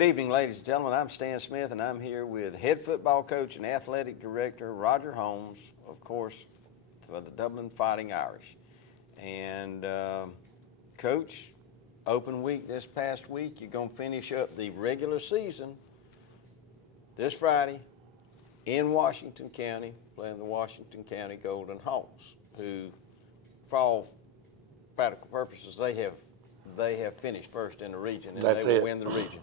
Good evening, ladies and gentlemen. I'm Stan Smith, and I'm here with head football coach and athletic director Roger Holmes, of course, of the Dublin Fighting Irish. And Coach, open week this past week, you're going to finish up the regular season this Friday in Washington County, playing the Washington County Golden Hawks, who, for all practical purposes, they have finished first in the region, and they will win the region.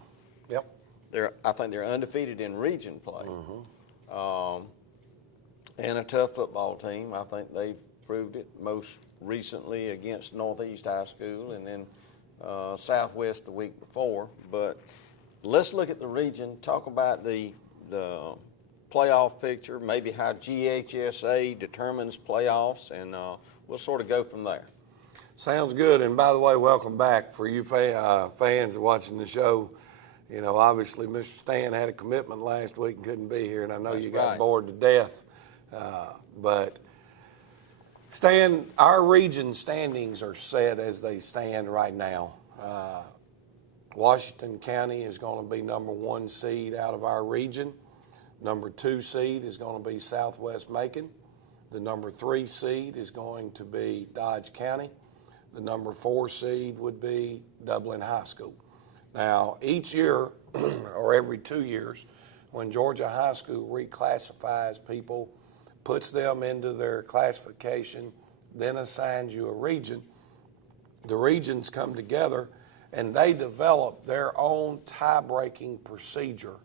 Yep. I think they're undefeated in region play. And a tough football team. I think they've proved it most recently against Northeast High School and then Southwest the week before. But let's look at the region, talk about the playoff picture, maybe how GHSA determines playoffs, and we'll sort of go from there. Sounds good. And by the way, welcome back for you fans watching the show. You know, obviously, Mr. Stan had a commitment last week and couldn't be here, and I know you got bored to death. But Stan, our region standings are set as they stand right now. Washington County is going to be number 1 seed out of our region. Number 2 seed is going to be Southwest Macon. The number 3 seed is going to be Dodge County. The number 4 seed would be Dublin High School. Now, each year, or every 2 years, when Georgia High School reclassifies people, puts them into their classification, then assigns you a region, the regions come together and they develop their own tie-breaking procedure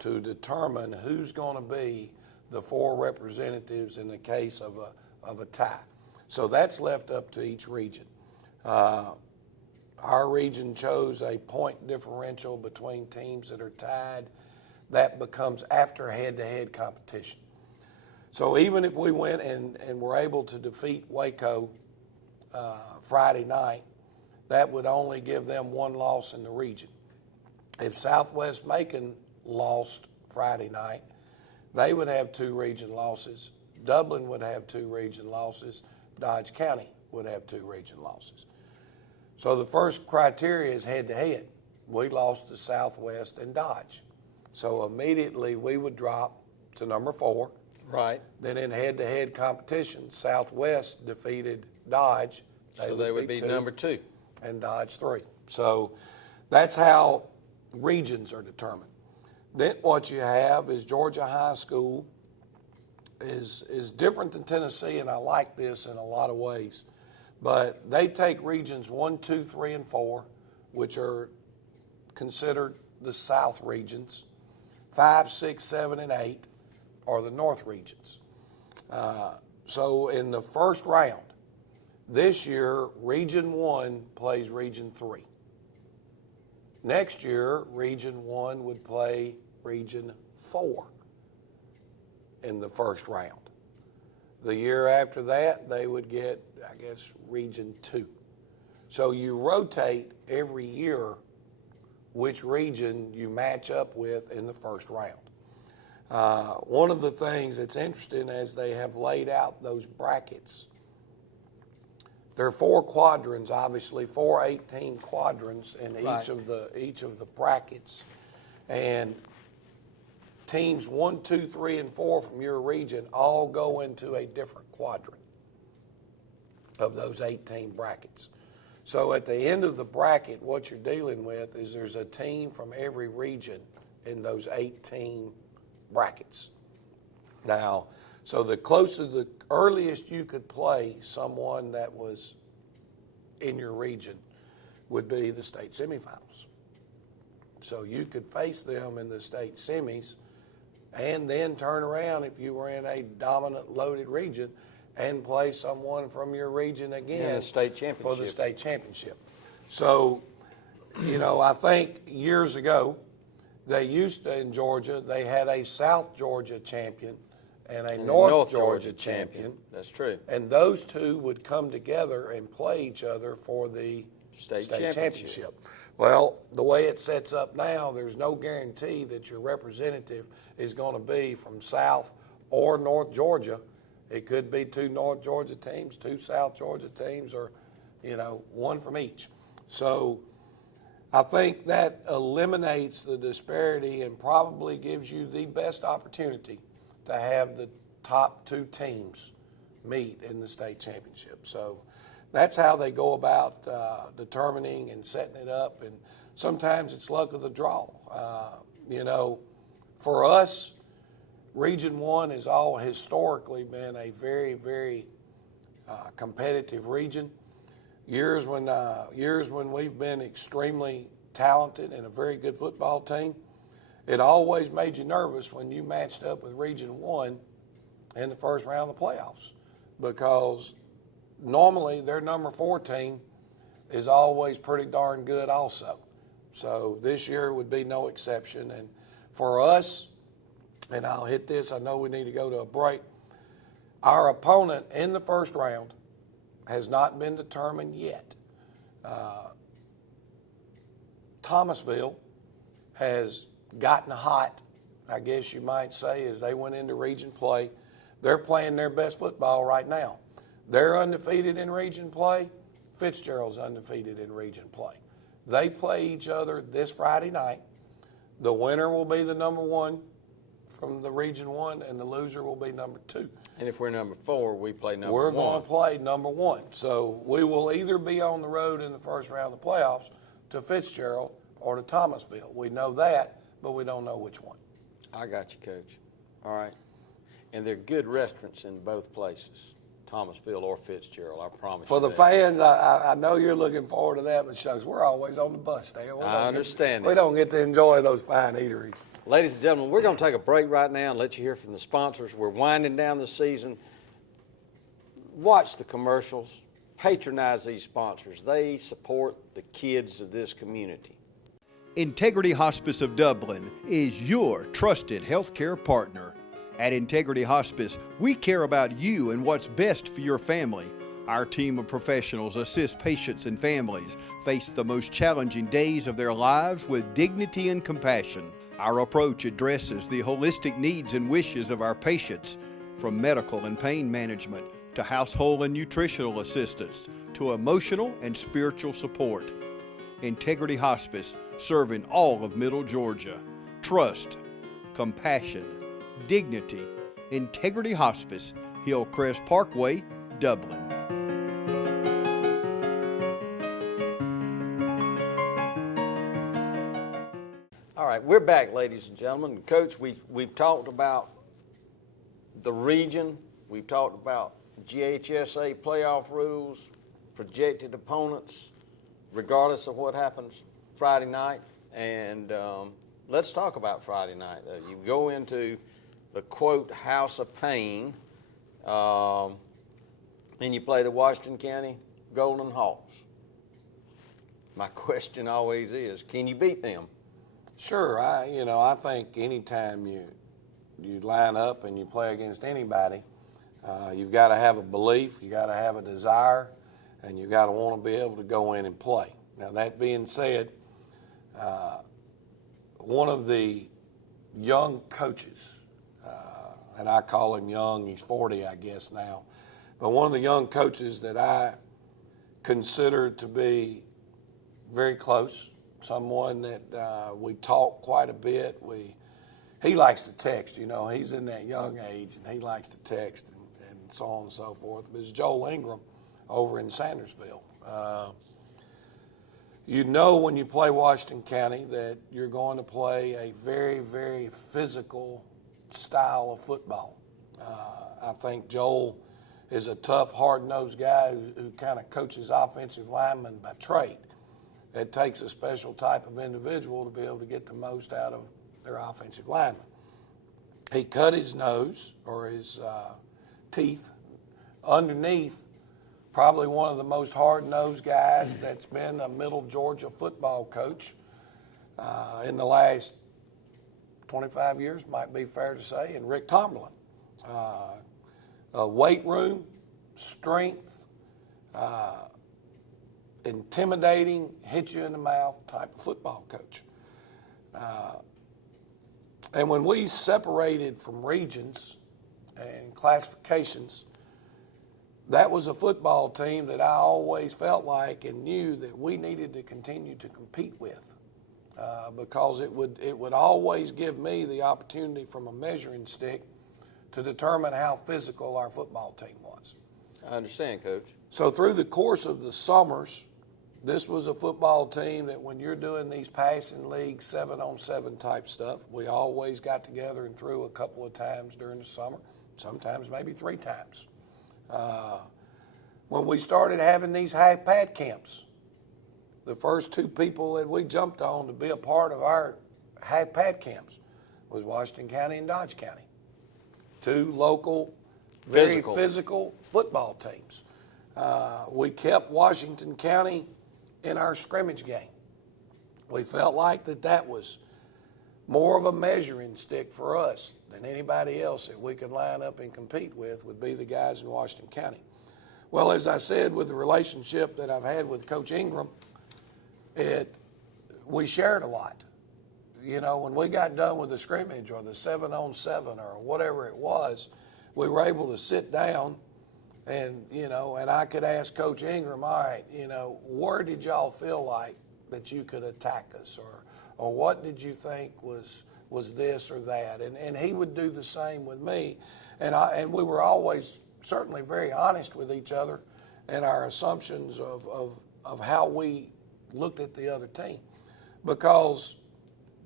to determine who's going to be the 4 representatives in the case of a tie. So that's left up to each region. Our region chose a point differential between teams that are tied. That becomes after head-to-head competition. So even if we went and were able to defeat Waco Friday night, that would only give them 1 loss in the region. If Southwest Macon lost Friday night, they would have 2 region losses. Dublin would have 2 region losses. Dodge County would have 2 region losses. So the first criteria is head-to-head. We lost to Southwest and Dodge. So immediately we would drop to number 4. Right. Then in head-to-head competition, Southwest defeated Dodge. So they would be number 2. And Dodge 3. So that's how regions are determined. Then what you have is Georgia High School is different than Tennessee, and I like this in a lot of ways. But they take regions 1, 2, 3, and 4, which are considered the South regions. 5, 6, 7, and 8 are the North regions. So in the first round, this year, Region 1 plays Region 3. Next year, Region 1 would play Region 4 in the first round. The year after that, they would get, I guess, Region 2. So you rotate every year which region you match up with in the first round. One of the things that's interesting as they have laid out those brackets, there are 4 quadrants, obviously 4 8-team quadrants in each of the brackets, and teams 1, 2, 3, and 4 from your region all go into a different quadrant of those 8-team brackets. So at the end of the bracket, what you're dealing with is there's a team from every region in those 8-team brackets. Now, so the earliest you could play someone that was in your region would be the state semifinals. So you could face them in the state semis and then turn around if you were in a dominant loaded region and play someone from your region again in the state championship. For the state championship. So, you know, I think years ago they used to, in Georgia, they had a South Georgia champion and a North Georgia champion. That's true. And those 2 would come together and play each other for the state championship. Well, the way it sets up now, there's no guarantee that your representative is going to be from South or North Georgia. It could be 2 North Georgia teams, 2 South Georgia teams, or, you know, 1 from each. So I think that eliminates the disparity and probably gives you the best opportunity to have the top two teams meet in the state championship. So that's how they go about determining and setting it up. And sometimes it's luck of the draw. For us, Region 1 has all historically been a very, very competitive region. Years when we've been extremely talented and a very good football team, it always made you nervous when you matched up with Region 1 in the first round of the playoffs, because normally their number 4 team is always pretty darn good also. So this year would be no exception. And for us, and I'll hit this, I know we need to go to a break, our opponent in the first round has not been determined yet. Thomasville has gotten hot, I guess you might say, as they went into region play. They're playing their best football right now. They're undefeated in region play. Fitzgerald's undefeated in region play. They play each other this Friday night. The winner will be the number 1 from the Region 1, and the loser will be number 2. And if we're number 4, we play number 1. We're going to play number 1. So we will either be on the road in the first round of the playoffs to Fitzgerald or to Thomasville. We know that, but we don't know which one. I got you, Coach. All right. And there are good restaurants in both places, Thomasville or Fitzgerald, I promise For you the that. fans, I know you're looking forward to that, but shucks, we're always on the bus there. I understand We don't get to enjoy those fine eateries. Ladies and gentlemen, we're going to take a break right now and let you hear from the sponsors. We're winding down the season. Watch the commercials. Patronize these sponsors. They support the kids of this community. Integrity Hospice of Dublin is your trusted healthcare partner. At Integrity Hospice, we care about you and what's best for your family. Our team of professionals assist patients and families face the most challenging days of their lives with dignity and compassion. Our approach addresses the holistic needs and wishes of our patients, from medical and pain management to household and nutritional assistance to emotional and spiritual support. Integrity Hospice, serving all of Middle Georgia. Trust, compassion, dignity. Integrity Hospice, Hillcrest Parkway, Dublin. All right, we're back, ladies and gentlemen. Coach, we've talked about the region. We've talked about GHSA playoff rules, projected opponents, regardless of what happens Friday night. And let's talk about Friday night. You go into the, quote, House of Pain, and you play the Washington County Golden Hawks. My question always is, can you beat them? Sure. I think anytime you line up and you play against anybody, you've got to have a belief, you got to have a desire, and you got to want to be able to go in and play. Now, that being said, one of the young coaches, and I call him young, he's 40, I guess now, but one of the young coaches that I consider to be very close, someone that we talk quite a bit. He likes to text, he's in that young age, and he likes to text and so on and so forth. But it's Joel Ingram over in Sandersville. When you play Washington County that you're going to play a very, very physical style of football. I think Joel is a tough, hard-nosed guy who kind of coaches offensive linemen by trade. It takes a special type of individual to be able to get the most out of their offensive lineman. He cut his nose or his teeth underneath probably one of the most hard-nosed guys that's been a Middle Georgia football coach in the last 25 years, might be fair to say, and Rick Tomlin. A weight room, strength, intimidating, hit you in the mouth type of football coach. And when we separated from regions and classifications, that was a football team that I always felt like and knew that we needed to continue to compete with. Because it would always give me the opportunity from a measuring stick to determine how physical our football team was. I understand, Coach. So through the course of the summers, this was a football team that when you're doing these passing league 7-on-7 type stuff, we always got together and threw a couple of times during the summer, sometimes maybe 3 times. When we started having these half-pad camps, the first 2 people that we jumped on to be a part of our half-pad camps was Washington County and Dodge County, 2 local, very physical football teams. We kept Washington County in our scrimmage game. We felt like that was more of a measuring stick for us than anybody else that we could line up and compete with would be the guys in Washington County. Well, as I said, with the relationship that I've had with Coach Ingram, we shared a lot. You know, when we got done with the scrimmage or the 7-on-7 or whatever it was, we were able to sit down and, and I could ask Coach Ingram, all right, where did y'all feel like that you could attack us, or what did you think was this or that? And he would do the same with me. And we were always certainly very honest with each other and our assumptions of how we looked at the other team, because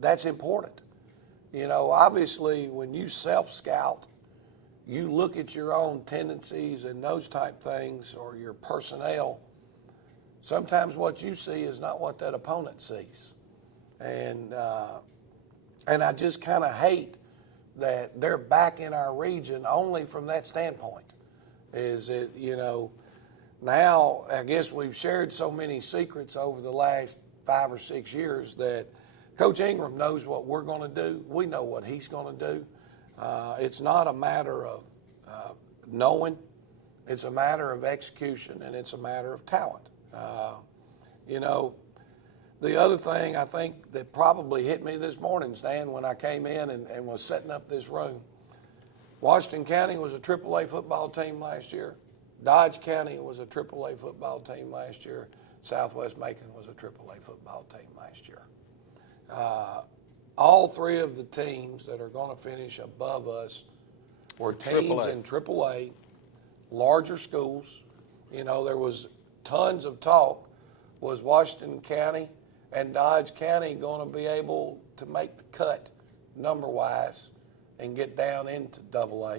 that's important. Obviously when you self-scout, you look at your own tendencies and those type things, or your personnel. Sometimes what you see is not what that opponent sees. And I just kind of hate that they're back in our region only from that standpoint. Is it, now I guess we've shared so many secrets over the last 5 or 6 years that Coach Ingram knows what we're going to do. We know what he's going to do. It's not a matter of knowing. It's a matter of execution, and it's a matter of talent. The other thing I think that probably hit me this morning, Stan, when I came in and was setting up this room, Washington County was a AAA football team last year. Dodge County was a AAA football team last year. Southwest Macon was a AAA football team last year. All 3 of the teams that are going to finish above us were teams in AAA, larger schools. There was tons of talk. Was Washington County and Dodge County going to be able to make the cut number-wise and get down into AA?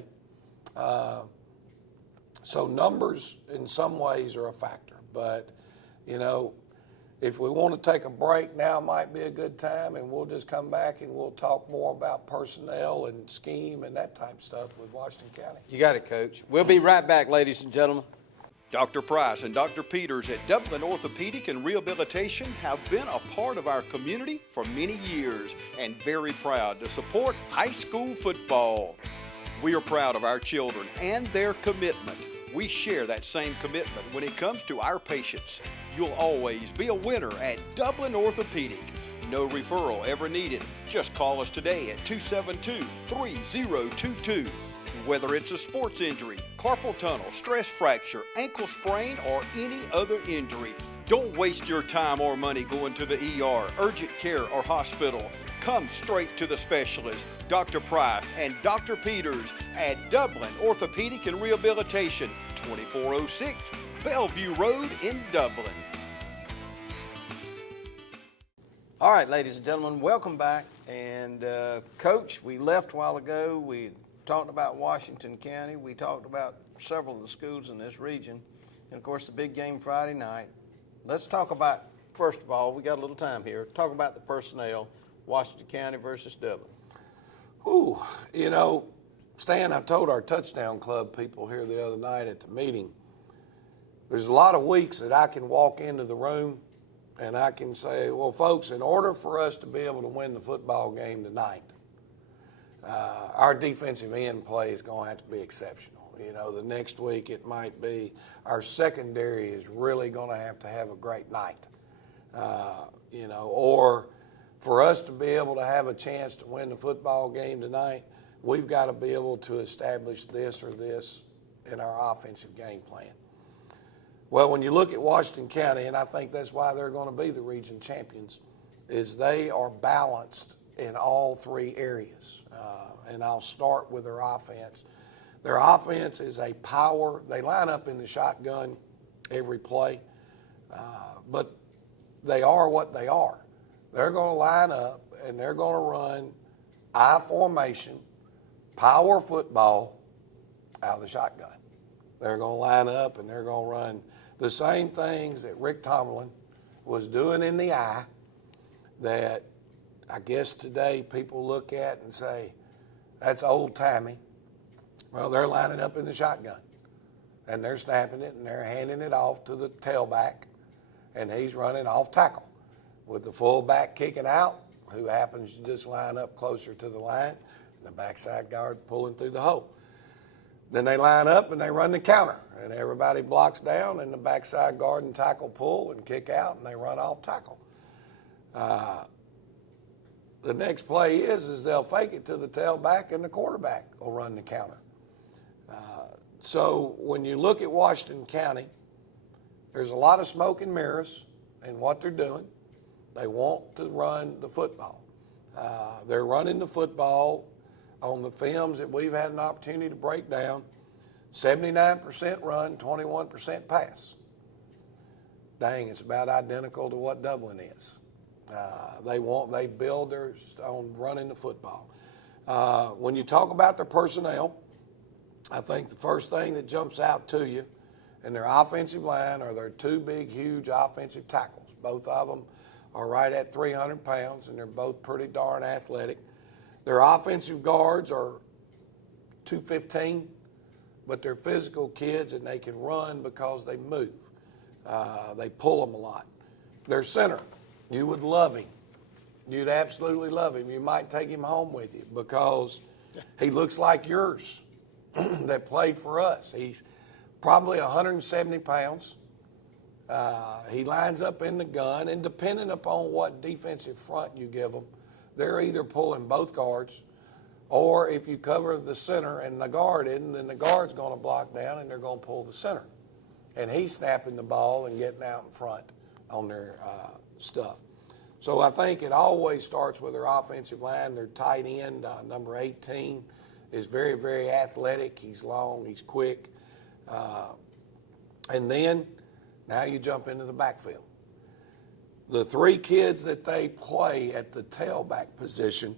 So numbers in some ways are a factor. But, if we want to take a break, now might be a good time, and we'll just come back and we'll talk more about personnel and scheme and that type of stuff with Washington County. You got it, Coach. We'll be right back, ladies and gentlemen. Dr. Price and Dr. Peters at Dublin Orthopedic and Rehabilitation have been a part of our community for many years and very proud to support high school football. We are proud of our children and their commitment. We share that same commitment when it comes to our patients. You'll always be a winner at Dublin Orthopedic. No referral ever needed. Just call us today at 272-3022. Whether it's a sports injury, carpal tunnel, stress fracture, ankle sprain, or any other injury, don't waste your time or money going to the ER, urgent care, or hospital. Come straight to the specialist, Dr. Price and Dr. Peters at Dublin Orthopedic and Rehabilitation, 2406 Bellevue Road in Dublin. All right, ladies and gentlemen, welcome back. And Coach, we left a while ago. We talked about Washington County. We talked about several of the schools in this region. And, of course, the big game Friday night. Let's talk about, first of all, we got a little time here, talk about the personnel, Washington County versus Dublin. Ooh, Stan, I told our touchdown club people here the other night at the meeting, there's a lot of weeks that I can walk into the room and I can say, well, folks, in order for us to be able to win the football game tonight, our defensive end play is going to have to be exceptional. The next week it might be our secondary is really going to have a great night. Or for us to be able to have a chance to win the football game tonight, we've got to be able to establish this or this in our offensive game plan. Well, when you look at Washington County, and I think that's why they're going to be the region champions, is they are balanced in all three areas. And I'll start with their offense. Their offense is a power. They line up in the shotgun every play, but they are what they are. They're going to line up and they're going to run I formation, power football out of the shotgun. They're going to line up and they're going to run the same things that Rick Tomlin was doing in the I, that I guess today people look at and say, that's old-timey. Well, they're lining up in the shotgun, and they're snapping it, and they're handing it off to the tailback, and he's running off tackle with the fullback kicking out, who happens to just line up closer to the line, and the backside guard pulling through the hole. Then they line up and they run the counter, and everybody blocks down, and the backside guard and tackle pull and kick out, and they run off tackle. The next play is they'll fake it to the tailback, and the quarterback will run the counter. So when you look at Washington County, there's a lot of smoke and mirrors in what they're doing. They want to run the football. They're running the football on the films that we've had an opportunity to break down. 79% run, 21% pass. Dang, it's about identical to what Dublin is. They build theirs on running the football. When you talk about their personnel, I think the first thing that jumps out to you in their offensive line are their two big, huge offensive tackles. Both of them are right at 300 pounds, and they're both pretty darn athletic. Their offensive guards are 215, but they're physical kids, and they can run because they move. They pull them a lot. Their center, you would love him. You'd absolutely love him. You might take him home with you because he looks like yours that played for us. He's probably 170 pounds. He lines up in the gun, and depending upon what defensive front you give them, they're either pulling both guards, or if you cover the center and the guard isn't, then the guard's going to block down and they're going to pull the center. And he's snapping the ball and getting out in front on their stuff. So I think it always starts with their offensive line. Their tight end, number 18, is very, very athletic. He's long, he's quick. And then now you jump into the backfield. The three kids that they play at the tailback position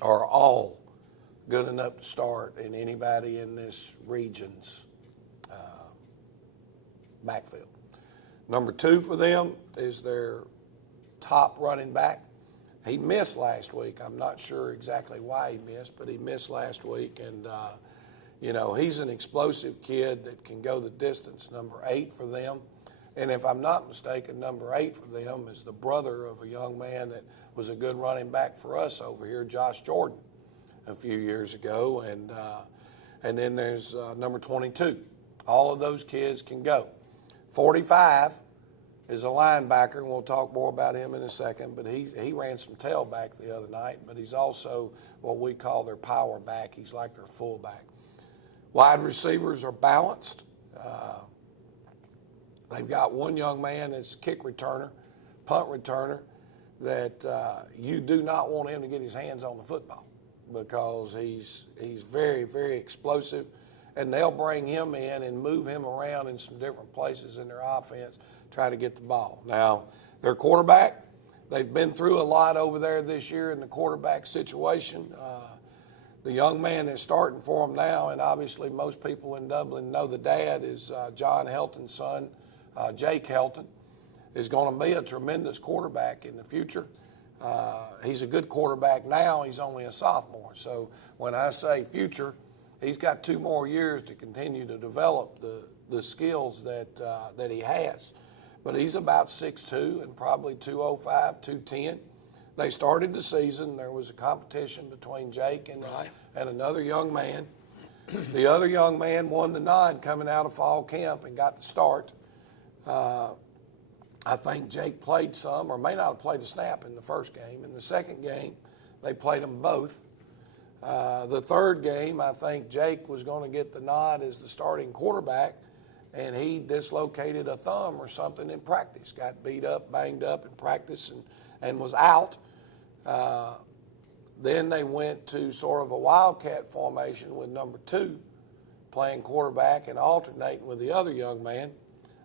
are all good enough to start in anybody in this region's backfield. Number 2 for them is their top running back. He missed last week. I'm not sure exactly why he missed, but he missed last week. And, he's an explosive kid that can go the distance, number 8 for them. And if I'm not mistaken, number 8 for them is the brother of a young man that was a good running back for us over here, Josh Jordan, a few years ago. And then there's number 22. All of those kids can go. 45 is a linebacker, and we'll talk more about him in a second, but he ran some tailback the other night, but he's also what we call their power back. He's like their fullback. Wide receivers are balanced. They've got one young man that's kick returner, punt returner, that you do not want him to get his hands on the football because he's very, very explosive, and they'll bring him in and move him around in some different places in their offense, try to get the ball. Now, their quarterback, they've been through a lot over there this year in the quarterback situation. The young man that's starting for them now, and obviously most people in Dublin know the dad, is John Helton's son, Jake Helton, is going to be a tremendous quarterback in the future. He's a good quarterback now. He's only a sophomore. So when I say future, he's got 2 more years to continue to develop the skills that he has. But he's about 6'2" and probably 205, 210. They started the season. There was a competition between Jake and another young man. The other young man won the nod coming out of fall camp and got the start. I think Jake played some, or may not have played a snap in the first game. In the second game, they played them both. The third game, I think Jake was going to get the nod as the starting quarterback, and he dislocated a thumb or something in practice, got beat up, banged up in practice, and was out. Then they went to sort of a wildcat formation with number 2, playing quarterback and alternating with the other young man.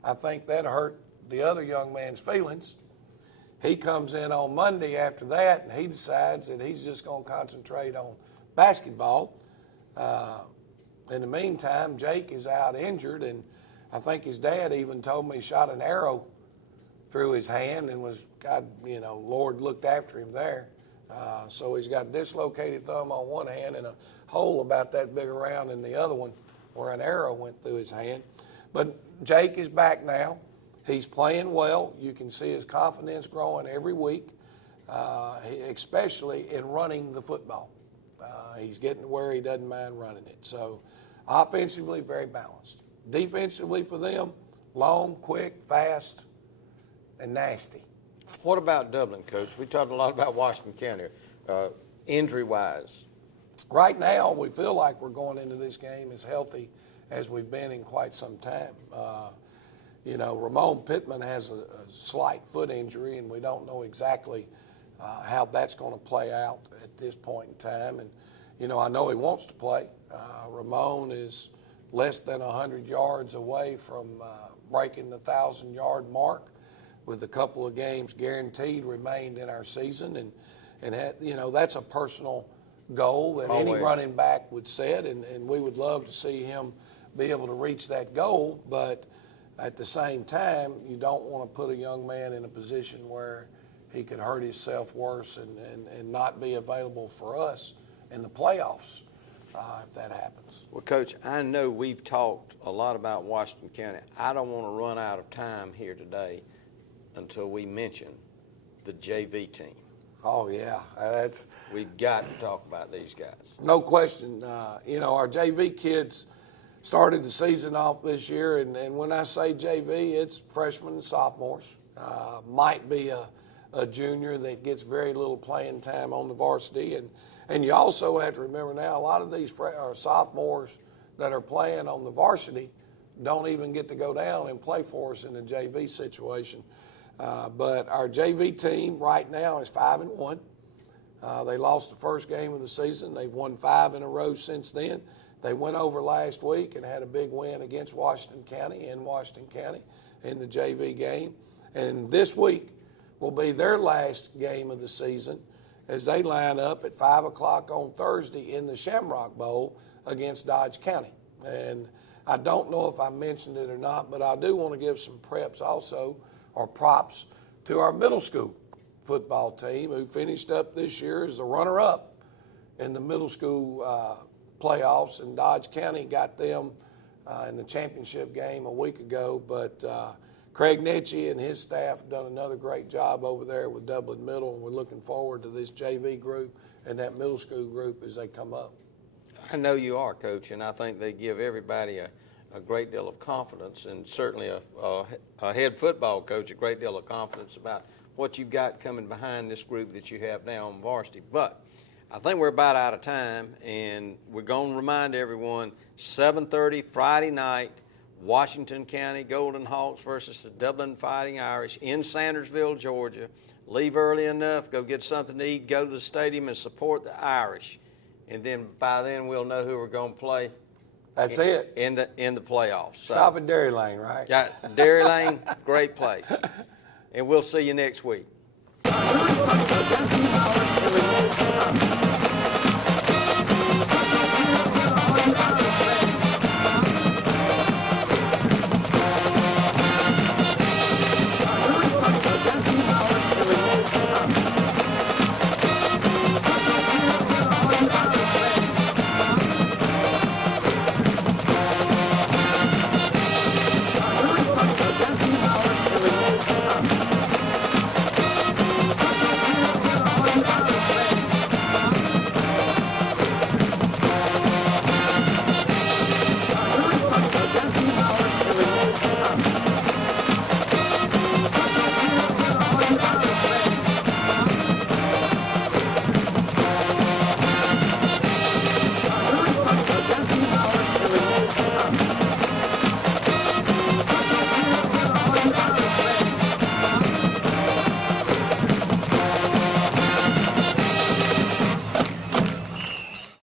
I think that hurt the other young man's feelings. He comes in on Monday after that, and he decides that he's just going to concentrate on basketball. In the meantime, Jake is out injured, and I think his dad even told me he shot an arrow through his hand and was, God, Lord looked after him there. So he's got a dislocated thumb on one hand and a hole about that big around in the other one where an arrow went through his hand. But Jake is back now. He's playing well. You can see his confidence growing every week, especially in running the football. He's getting to where he doesn't mind running it. So offensively, very balanced. Defensively for them, long, quick, fast, and nasty. What about Dublin, Coach? We talked a lot about Washington County, injury-wise. Right now, we feel like we're going into this game as healthy as we've been in quite some time. Ramon Pittman has a slight foot injury, and we don't know exactly how that's going to play out at this point in time. And, I know he wants to play. Ramon is less than 100 yards away from breaking the 1,000-yard mark, with a couple of games guaranteed remained in our season. And that's a personal goal that any running back would set, and we would love to see him be able to reach that goal. But at the same time, you don't want to put a young man in a position where he could hurt himself worse and not be available for us in the playoffs if that happens. Well, Coach, I know we've talked a lot about Washington County. I don't want to run out of time here today until we mention the JV team. Oh, yeah. We've got to talk about these guys. No question. Our JV kids started the season off this year, and when I say JV, it's freshmen and sophomores. Might be a junior that gets very little playing time on the varsity. And you also have to remember now, a lot of these sophomores that are playing on the varsity don't even get to go down and play for us in the JV situation. But our JV team right now is 5-1. They lost the first game of the season. They've won 5 in a row since then. They went over last week and had a big win against Washington County in the JV game. And this week will be their last game of the season as they line up at 5 o'clock on Thursday in the Shamrock Bowl against Dodge County. And I don't know if I mentioned it or not, but I do want to give some props to our middle school football team, who finished up this year as the runner-up in the middle school playoffs, and Dodge County got them in the championship game a week ago. But Craig Netchie and his staff have done another great job over there with Dublin Middle, and we're looking forward to this JV group and that middle school group as they come up. I know you are, Coach, and I think they give everybody a great deal of confidence, and certainly a head football coach a great deal of confidence about what you've got coming behind this group that you have now on varsity. But I think we're about out of time, and we're going to remind everyone, 7:30 Friday night, Washington County Golden Hawks versus the Dublin Fighting Irish in Sandersville, Georgia. Leave early enough, go get something to eat, go to the stadium and support the Irish. And then by then we'll know who we're going to play. That's it. In the playoffs. So, stop at Dairy Lane, right? Yeah, Dairy Lane, great place. And we'll see you next week.